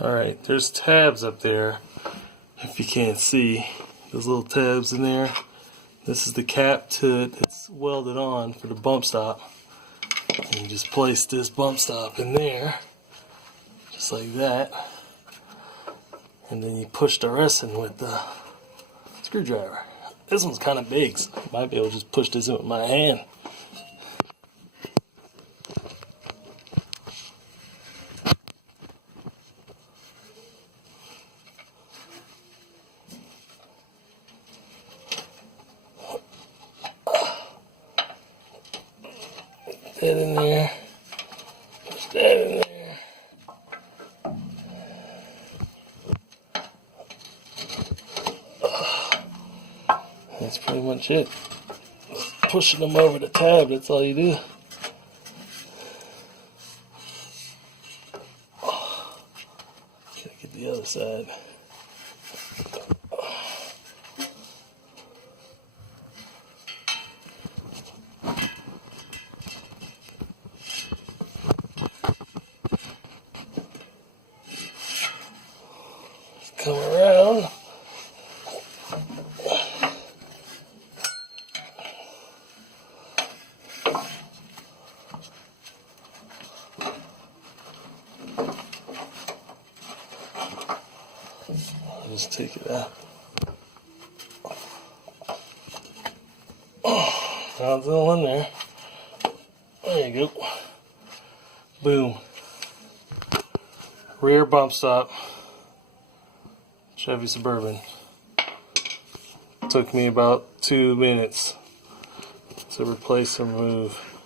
Alright, there's tabs up there. If you can't see, those little tabs in there. This is the cap to it that's welded on for the bump stop. And you just place this bump stop in there, just like that. And then you push the rest in with the screwdriver. This one's kind of big, so I might be able to just push this in with my hand. That in there, push that in there. That's pretty much it. Pushing them over the tab, that's all you do. Gotta get the other side. Come around. I'll just take it out. Now it's all in there. There you go. Boom. Rear bump stop. Chevy Suburban. Took me about 2 minutes to replace and remove.